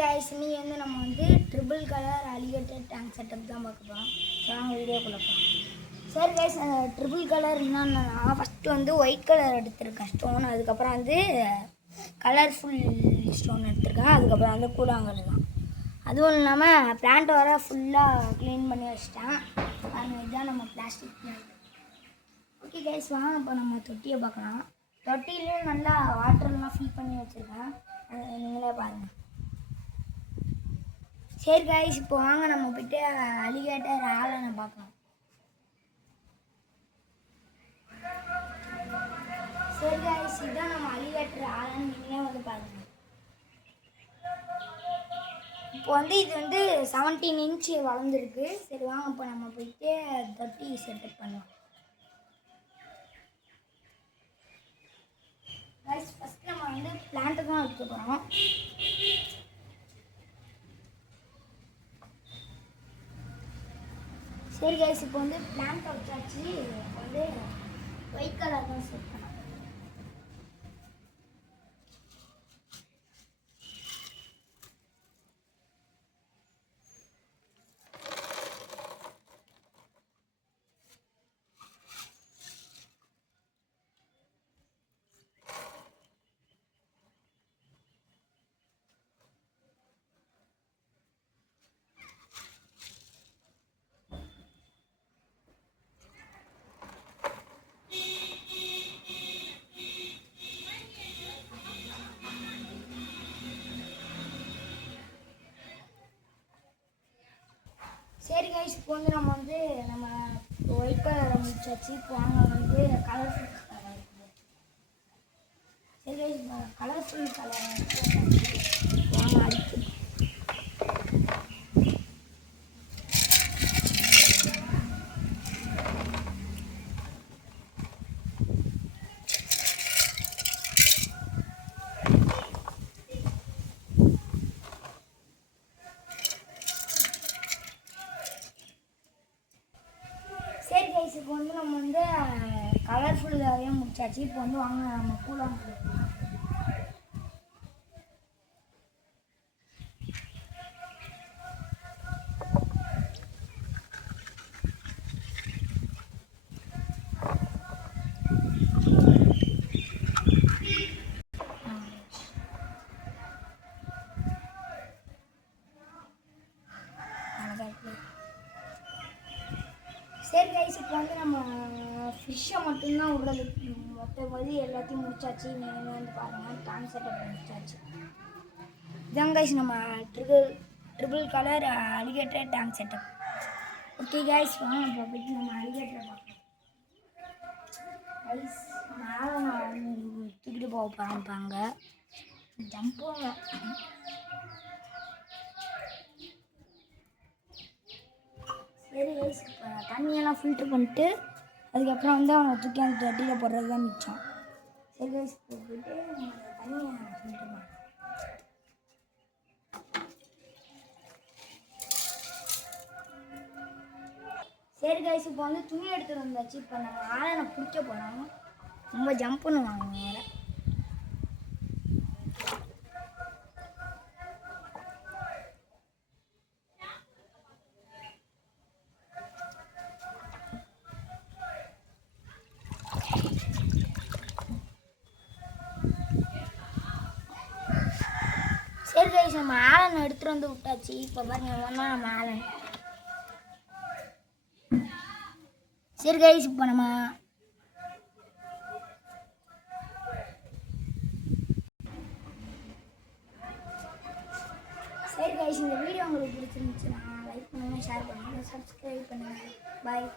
Guys இன்னைக்கு வந்து நம்ம வந்து triple colour alligator tank setup தான் பார்க்க போறோம். வாங்க வீடியோக்குள்ள போலாம். சரி गाइस ட்ரிபிள் கலர் என்னன்னா ஃபர்ஸ்ட் வந்து ஒயிட் கலர் எடுத்துர்க்கேன் ஸ்டோன், அதுக்கு அப்புறம் வந்து கலர்ஃபுல் ஸ்டோன் எடுத்துர்க்கேன், அதுக்கு அப்புறம் வந்து கூழாங்கல் தான். அதுவும் இல்லாம பிளான்ட் வர ஃபுல்லா க்ளீன் பண்ணி வச்சிட்டேன். இதுதான் நம்ம பிளாஸ்டிக் பிளான்ட். ஓகே गाइस வாங்க இப்போ நம்ம தொட்டியை பார்க்கலாம். தொட்டியிலும் நல்லா வாட்டர்லாம் ஃபில் பண்ணி வச்சிருக்கேன், நீங்களே பாருங்க. சரி गाइस இப்போ வாங்க நம்ம போய்ட்டு அலிகேட்டர் ஆலனை பார்க்கலாம். சரி गाइस இதான் நம்ம அலிகேட்டர் ஆலன், நீங்களே வந்து பாருங்க. இப்போ வந்து இது வந்து 17 இன்ச் வளர்ந்துருக்கு. சரி வாங்க இப்போ நம்ம போயிட்டு தொட்டி செட்டப் பண்ணலாம். गाइस ஃபர்ஸ்ட் நம்ம வந்து பிளான்ட் தான் வைக்க போகிறோம். சரி गाइस இப்போ வந்து பிளான்ட் வச்சாச்சு. இப்போ வந்து ஒயிட் கலர் தான் செட் பண்ணலாம். சரி गाइस இப்போ வந்து நம்ம ஒயிட் கலர் முடிச்சாச்சு. இப்போ வாங்க வந்து கலர்ஃபுல் கலர். சரி गाइस கலர்ஃபுல் கலர் வாங்க அடிச்சு. சரி गाइस இப்போ வந்து நம்ம வந்து கலர்ஃபுல்லாகவே முடிச்சாச்சு. இப்போ வந்து வாங்க நம்ம கூழாங்கல். சரி गाइस இப்போ வந்து நம்ம ஃபிஷ்ஷை மட்டும்தான் உள்ளது, மொத்தபடி எல்லாத்தையும் முடிச்சாச்சு. நீங்கள் வந்து பாருங்கள் டேங்க் செட்டப் முடிச்சாச்சு. இதான் गाइस நம்ம triple colour alligator tank setup. Okay guys வாங்க இப்போ போய்ட்டு நம்ம அலிகேட்டரை பார்க்கலாம். गाइस மேலே நான் தூக்கிட்டு போக போகிறாங்க, ஜம்புவாங்க. சரி गाइस இப்போ தண்ணியெல்லாம் ஃபில்ட்ரு பண்ணிட்டு அதுக்கப்புறம் வந்து அவனை தூக்கி அந்த தொட்டியில் போடுறது தான் மிச்சம். சரி गाइस இப்போ போய்ட்டு தண்ணியை ஃபில்ட்ரு பண்ணலாம். சரி गाइस இப்போ வந்து துணி எடுத்துகிட்டு வந்தாச்சு. இப்போ நம்ம ஆலனை பிடிக்க போகிறோம். ரொம்ப ஜம்ப் பண்ணுவாங்க வேறு. சரி गाइस நம்ம ஆலனை எடுத்துகிட்டு வந்து விட்டாச்சு. இப்போ பாருங்க ஒன்றா நம்ம ஆலன். சரி गाइस இப்போ நம்ம சரி गाइस இந்த வீடியோ உங்களுக்கு பிடிச்சிருந்துச்சுன்னா லைக் பண்ணுங்கள், ஷேர் பண்ணுங்கள், சப்ஸ்கிரைப் பண்ணுங்கள். பாய்.